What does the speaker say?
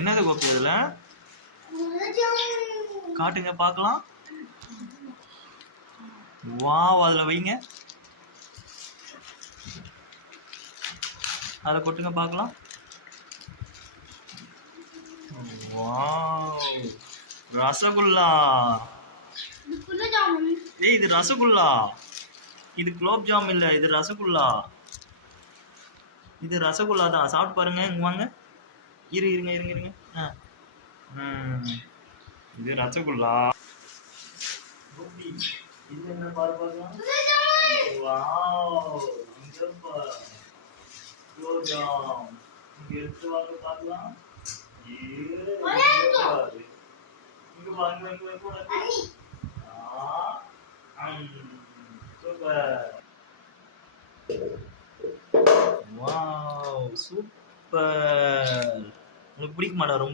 என்னது கோப்பி இதுல? காட்டுங்க பார்க்கலாம். வாவ், அதுல வைங்க. அதை கொட்டுங்க பார்க்கலாம். வாவ், ரசகுல்லா. ஏய், இது ரசகுல்லா. இது குலோப் ஜாம் இல்ல, இது ரசகுல்லா. இது ரசகுல்லா தான். சாப்பிட்டு பாருங்க. இங்க வாங்க. இருங்க. இது ரசகுல்லா. இது என்ன பாரு பார்க்கலாம். வாவ், இங்க பாரு. குலோப் ஜாம். இங்க எடுத்து வாங்க பார்க்கலாம். இங்க பாருங்க. சூப்பர். Wow, super. உங்களுக்கு பிடிக்குமாடா ரொம்ப?